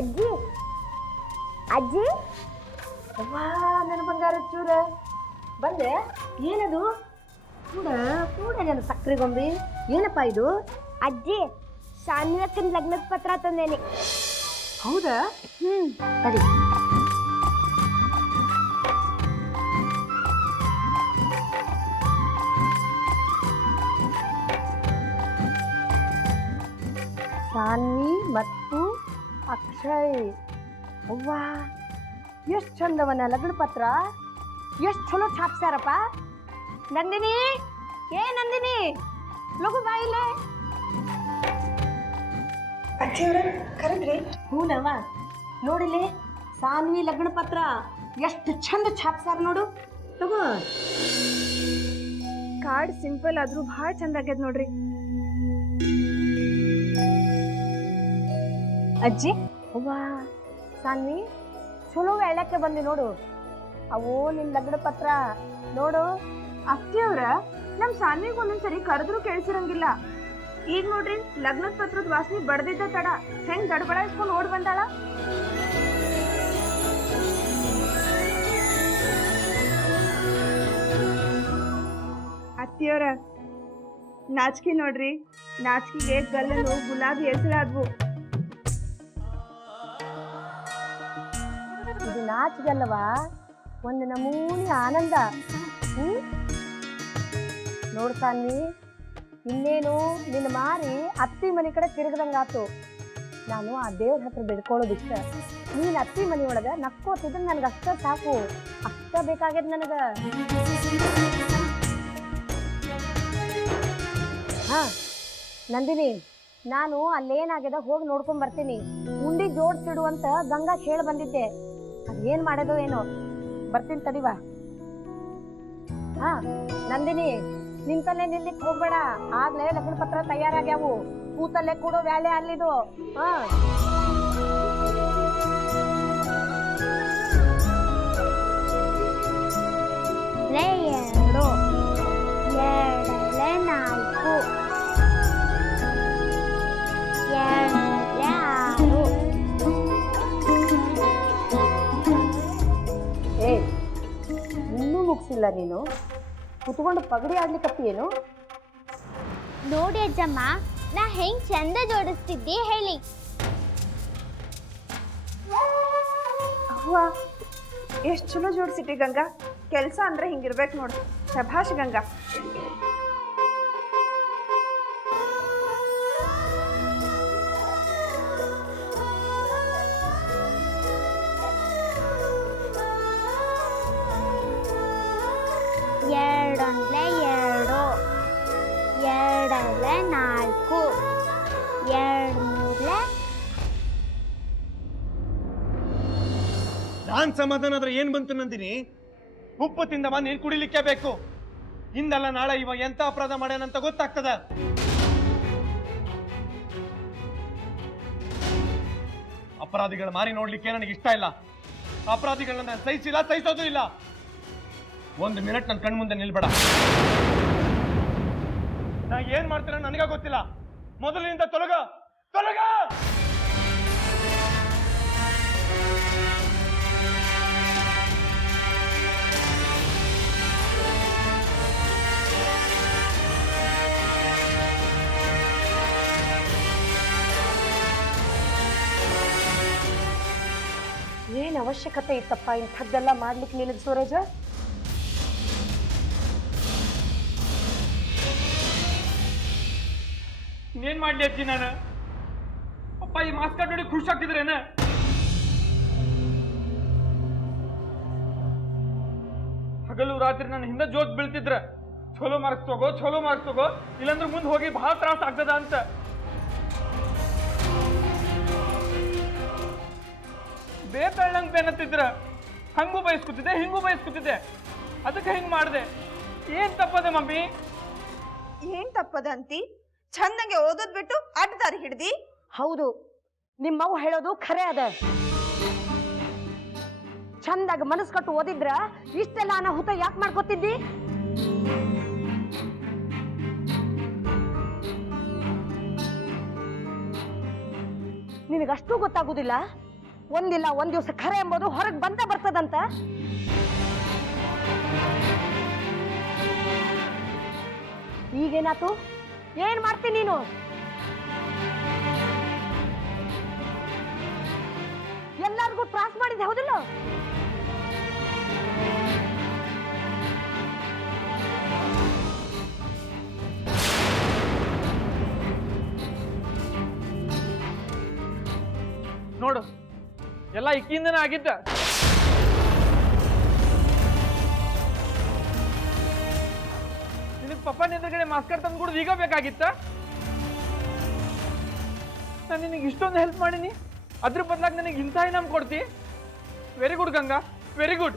ಅಜ್ಜಿ ಅಜ್ಜಿ ಅವ್ವ ನನ್ನ ಬಂಗಾರ ಚೂರ ಬಂದೆ. ಏನದು ಕೂಡ ಕೂಡ ನನ್ನ ಸಕ್ಕರೆ ಗೊಂಬಿ ಏನಪ್ಪ ಇದು? ಅಜ್ಜಿ ಶಾನ್ವಕ್ಕನ ಲಗ್ನದ ಪತ್ರ ತಂದೇನಿ. ಹೌದಾ? ತಡಿ. ಸಾನ್ವಿ ಮತ್ತು ಅಕ್ಷಯ್. ಅವ್ವ ಎಷ್ಟು ಚಂದವನ ಲಗ್ನ ಪತ್ರ, ಎಷ್ಟು ಚಲೋ ಛಾಪ್ಸ್ಯಾರಪ್ಪ. ನಂದಿನಿ, ನಂದಿನಿ ಲಘು ಬಾಯಿಲೆ. ಅಜ್ಜಿಯವ್ರ ಕರೆದ್ರಿ? ಹೂನವ್ವ, ನೋಡಿಲಿ ಸಾನ್ವಿ ಲಗ್ನ ಪತ್ರ ಎಷ್ಟು ಚಂದ ಛಾಪ್ಸ್ಯಾರ ನೋಡು. ತಗೋ. ಕಾರ್ಡ್ ಸಿಂಪಲ್ ಆದ್ರೂ ಭಾಳ ಚಂದ ಆಗ್ಯದ ನೋಡ್ರಿ. ಅಜ್ಜಿ ಅವ್ವ ಸಾನ್ವಿ ಚಲೋ ಎಳ್ಳಕ್ಕೆ ಬಂದಿ ನೋಡು. ಅವು ನಿನ್ ಲಗ್ನ ಪತ್ರ ನೋಡು. ಅತ್ತಿಯವ್ರ ನಮ್ ಸಾನ್ವಿಗ್ ಒಂದೊಂದ್ಸರಿ ಕರೆದ್ರು ಕೇಳಿಸಿರಂಗಿಲ್ಲ. ಈಗ ನೋಡ್ರಿ ಲಗ್ನದ ಪತ್ರದ ವಾಸನೆ ಬಡ್ದಿದ್ದ ತಡ ಹೆಂಗ್ ಗಡಬಡ ಇಸ್ಕೊಂಡು ಓಡ್ ಬಂದಾಳ. ಅತ್ತಿಯವ್ರ ನಾಚಿಕೆ ನೋಡ್ರಿ, ನಾಚಿಕೆಗೆ ಗಲ್ಲನು ಗುಲಾಬಿ ಹೆಸರಾದ್ವು. ಇದು ನಾಚಿಗಲ್ಲವಾ, ಒಂದು ನಮೂನಿ ಆನಂದ. ನೋಡು ಸಾನ್ವಿ, ಇನ್ನೇನು ನಿನ್ನ ಮಾರಿ ಅತ್ತಿ ಮನೆ ಕಡೆ ತಿರುಗದಂಗಾತು. ನಾನು ಆ ದೇವ್ರ ಹತ್ರ ಬಿಡ್ಕೊಳ್ಳೋದಿಷ್ಟ. ನೀನು ಅತ್ತಿ ಮನೆ ಒಳಗೆ ನಕ್ಕೋತಿದ್ರೆ ನನಗೆ ಅಷ್ಟ ಸಾಕು, ಅಷ್ಟ ಬೇಕಾಗ್ಯದ ನನಗೆ. ಹಾ ನಂದಿನಿ, ನಾನು ಅಲ್ಲೇನಾಗ್ಯದ ಹೋಗಿ ನೋಡ್ಕೊಂಡ್ ಬರ್ತೀನಿ. ಉಂಡಿ ಜೋಡ್ಸಿಡು ಅಂತ ಗಂಗಾ ಹೇಳಿ ಬಂದಿದ್ದೆ. ಅದೇನ್ ಮಾಡೋದು ಏನೋ, ಬರ್ತೀನಿ ತಡಿವಾ. ಹಾ ನಂದಿನಿ, ನಿಂತಲ್ಲೇ ನಿಲ್ಲಿಕ್ ಹೋಗ್ಬೇಡ. ಆಗ್ಲೇ ಲಗ್ನ ಪತ್ರ ತಯಾರಾಗ್ಯಾವು. ಕೂತಲ್ಲೇ ಕೂಡೋ ವ್ಯಾಲೆ ಅಲ್ಲಿದು. ಹಾ ಎರಡು ಎರಡಲೆ ನಾಲ್ಕು ಎರಡಲೆ ಆರು. ಇನ್ನೂ ಮುಗಿಸಿಲ್ಲ ನೀನು? ಕುತ್ಕೊಂಡು ಪಗಡಿ ಆಡ್ಲಿಕ್ಕತ್ತಿ ಏನು? ನೋಡಿ ಅಜ್ಜಮ್ಮ, ನಾ ಹೆಂಗ್ ಚಂದ ಜೋಡಿಸ್ತಿದ್ದೆ ಹೇಳಿ. ಅವ್ವ ಎಷ್ಟ್ ಚಲೋ ಜೋಡಿಸಿಟ್ಟಿ ಗಂಗಾ. ಕೆಲಸ ಅಂದ್ರೆ ಹಿಂಗಿರ್ಬೇಕು ನೋಡು. ಶಭಾಷ್ ಗಂಗಾ. ಎರಡೊಂದ್ಲೆ ಎರಡು ಎರಡಲೆ ನಾಲ್ಕು ಎರಡು ಮೂರ್ಲೆ. ನಾನ್ ಸಮಾಧಾನ ಆದ್ರೆ ಏನ್ ಬಂತು ನಂದಿನಿ? ಉಪ್ಪು ತಿಂದವ ನೀನ್ ಕುಡಿಲಿಕ್ಕೆ ಬೇಕು. ಇಂದಲ್ಲ ನಾಳೆ ಇವ ಎಂತ ಅಪರಾಧ ಮಾಡ್ಯಾನಂತ ಗೊತ್ತಾಗ್ತದ. ಅಪರಾಧಿಗಳ ಮಾರಿ ನೋಡ್ಲಿಕ್ಕೆ ನನಗೆ ಇಷ್ಟ ಇಲ್ಲ. ಅಪರಾಧಿಗಳನ್ನ ನಾನು ಸಹಿಸಿಲ್ಲ, ಸಹಿಸೋದು ಇಲ್ಲ. ಒಂದು ಮಿನಿಟ್ ನನ್ನ ಕಣ್ಮುಂದೆ ನಿಲ್ಬೇಡ. ನಾ ಏನ್ ಮಾಡ್ತೀರ ನನಗ ಗೊತ್ತಿಲ್ಲ. ಮೊದಲಿನಿಂದ ತೊಲಗ ತೊಲಗ. ಏನ್ ಅವಶ್ಯಕತೆ ಇತ್ತಪ್ಪ ಇಂಥದ್ದೆಲ್ಲ ಮಾಡ್ಲಿಕ್ಕೆ ನಿನಗೆ ಸೂರಜ? ಏನ್ ಮಾಡ್ಲಿ ಅಜ್ಜಿ ನಾನು? ಅಪ್ಪ ಈ ಮಾಸ್ಕ್ ನೋಡಿ ಖುಷಿ ಆಗ್ತಿದ್ರೇನ? ಹಗಲು ರಾತ್ರಿ ನನ್ನ ಹಿಂದೆ ಜೋತ್ ಬೀಳ್ತಿದ್ರ. ಚಲೋ ಮಾರ್ಕ್ಸ್ ತಗೋ, ಚಲೋ ಮಾರ್ಕ್ಸ್ ತಗೋ, ಇಲ್ಲಾಂದ್ರೆ ಮುಂದೆ ಹೋಗಿ ಬಹಳ ತ್ರಾಸ ಆಗ್ತದ ಅಂತ. ಬೇತಾಳಂಗ್ ಬೇನತ್ತಿದ್ರ ಹಂಗೂ ಬಯಸ್ಕೊತಿದ್ದೆ, ಹಿಂಗೂ ಬಯಸ್ಕೊತಿದ್ದೆ. ಅದಕ್ಕೆ ಹಿಂಗ್ ಮಾಡಿದೆ. ಏನ್ ತಪ್ಪದೆ ಮಮ್ಮಿ? ಏನ್ ತಪ್ಪದಂತಿ? ಚಂದಂಗೆ ಓದೋದ್ ಬಿಟ್ಟು ಅಡ್ಡ ದಾರಿ ಹಿಡ್ದಿ. ಹೌದು, ನಿಮ್ಮವ್ವ ಹೇಳೋದು ಖರೆ ಅದ. ಚಂದಾಗ ಮನಸ್ಸು ಕಟ್ಟು ಓದಿದ್ರ ಇಷ್ಟೆಲ್ಲ ಅನಾಹುತ ಯಾಕೆ ಮಾಡ್ಕೊತಿದ್ದಿ? ನಿನಗಷ್ಟು ಗೊತ್ತಾಗುದಿಲ್ಲ? ಒಂದಿಲ್ಲ ಒಂದ್ ದಿವಸ ಖರೆ ಎಂಬುದು ಹೊರಗೆ ಬರ್ತದಂತ. ಈಗೇನಾತು? ಏನ್ ಮಾಡ್ತೀನಿ ನೀನು? ಎಲ್ಲರಿಗೂ ತ್ರಾಸ್ ಮಾಡಿದ್ದೆ ಹೌದಿಲ್ಲ? ನೋಡು, ಎಲ್ಲ ಇಕ್ಕಿಂದನೇ ಆಗಿದ್ದ. ನಿನಗೆ ಪಪ್ಪ ನಿಂದ್ರಗಡೆ ಮಾಸ್ಕರ್ ತಂದು ಕೂಡ ಈಗ ಬೇಕಾಗಿತ್ತ? ನಾನು ನಿನಗೆ ಇಷ್ಟೊಂದು ಹೆಲ್ಪ್ ಮಾಡೀನಿ, ಅದ್ರ ಬದಲಾಗಿ ನನಗೆ ಇಂಥ ಇನಾಮ್ ಕೊಡ್ತಿ? Very good Ganga, very good.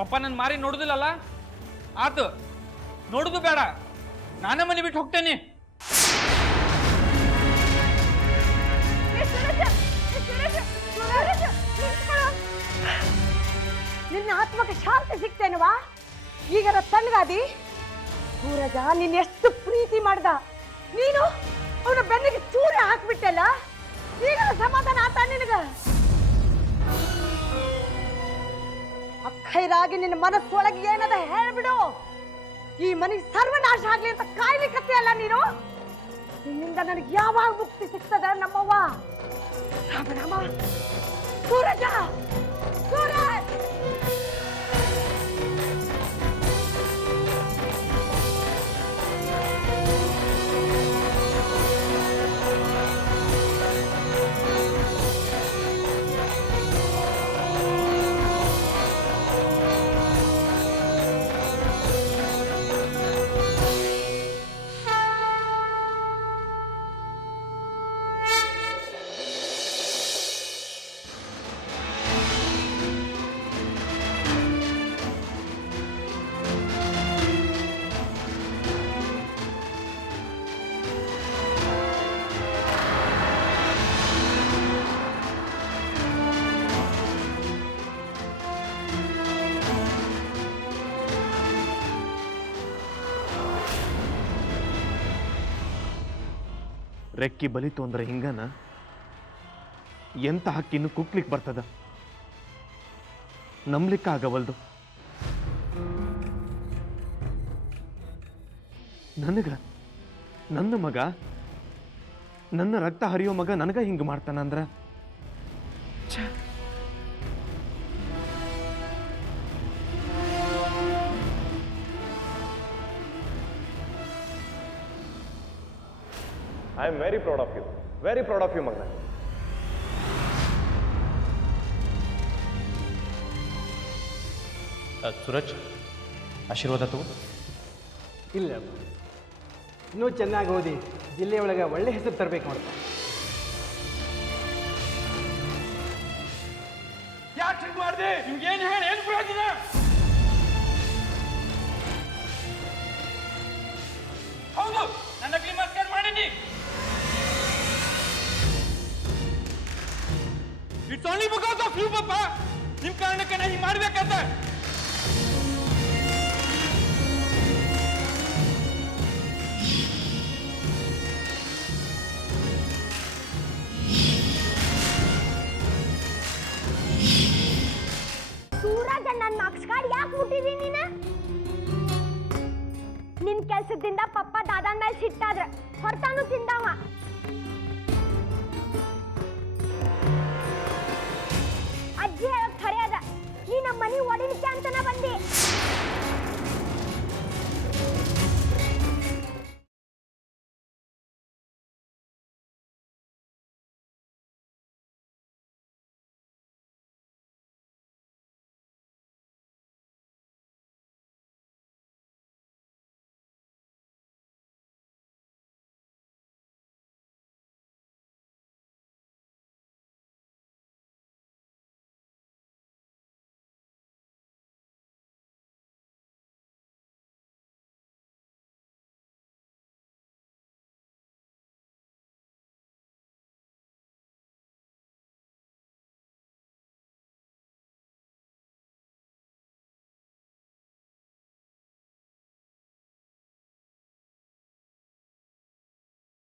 ಪಪ್ಪ ನನ್ನ ಮಾರಿ ನೋಡುದಿಲ್ಲಲ್ಲ, ಆತು, ನೋಡುದು ಬೇಡ, ನಾನೇ ಮನೆ ಬಿಟ್ಟು ಹೋಗ್ತೇನೆ. ನಿನ್ನ ಆತ್ಮಕ್ಕೆ ಶಾಂತಿ ಸಿಗ್ತೇನವಾ? ಈಗರ ತಣ್ಣಗಾದಿ? ಸೂರಜ ನಿನ್ನ ಎಷ್ಟು ಪ್ರೀತಿ ಮಾಡ್ದ, ನೀನು ಅವನ ಬೆನ್ನಿಗೆ ಚೂರಿ ಹಾಕ್ಬಿಟ್ಟಲ್ಲ. ಈಗರ ಸಮಾಧಾನ ಆತ ನಿನಗ? ಅಖೈರಾಗಿ ನಿನ್ನ ಮನಸ್ಸೊಳಗೆ ಏನದ ಹೇಳ್ಬಿಡು. ಈ ಮನೆಗೆ ಸರ್ವನಾಶ ಆಗ್ಲಿ ಅಂತ ಕಾಯ್ಲಿಕತ್ತೆ ಅಲ್ಲ ನೀನು? ನಿನ್ನಿಂದ ನನಗೆ ಯಾವಾಗ ಮುಕ್ತಿ ಸಿಗ್ತದ ನಮ್ಮವ್ವ? ರಾಮ ಸೂರಜ, ಸೂರಜ್! ರೆಕ್ಕಿ ಬಲಿತು ಅಂದ್ರೆ ಹಿಂಗನ? ಎಂತ ಹಕ್ಕಿನ್ನು ಕುಕ್ಲಿಕ್ ಬರ್ತದ? ನಂಬ್ಲಿಕ್ಕ ಆಗವಲ್ದು. ನನ್ನ ಮಗ, ನನ್ನ ರಕ್ತ ಹರಿಯೋ ಮಗ ನನಗ ಹಿಂಗ ಮಾಡ್ತಾನಂದ್ರ I am very proud of you. Very proud of you, Magna. Suraj, ಆಶೀರ್ವಾದ ತಗೋ. ಇಲ್ಲ, ಇನ್ನೂ ಚೆನ್ನಾಗಿ ಓದಿ ಜಿಲ್ಲೆಯೊಳಗೆ ಒಳ್ಳೆ ಹೆಸರು ತರಬೇಕು ನೋಡ್ತ. ಯಾಕೆ ಹಿಂಗೆ ಮಾಡಿದೆ? ನಿಮ್ಗೇನು ಹೇಳಿ ಏನು ಪ್ರಯೋಜನ? ಹೌದು, ನನ್ನ ಕ್ಲಿಮಾಸ್ಕರ್ ಮಾಡೀನಿ. It's only because of you ಪಪ್ಪ. ನಿಮ್ಮ ಕಾರಣಕ್ಕೆ ನಾನು ಹಿಂಗೆ ಮಾಡ್ಬೇಕಂತ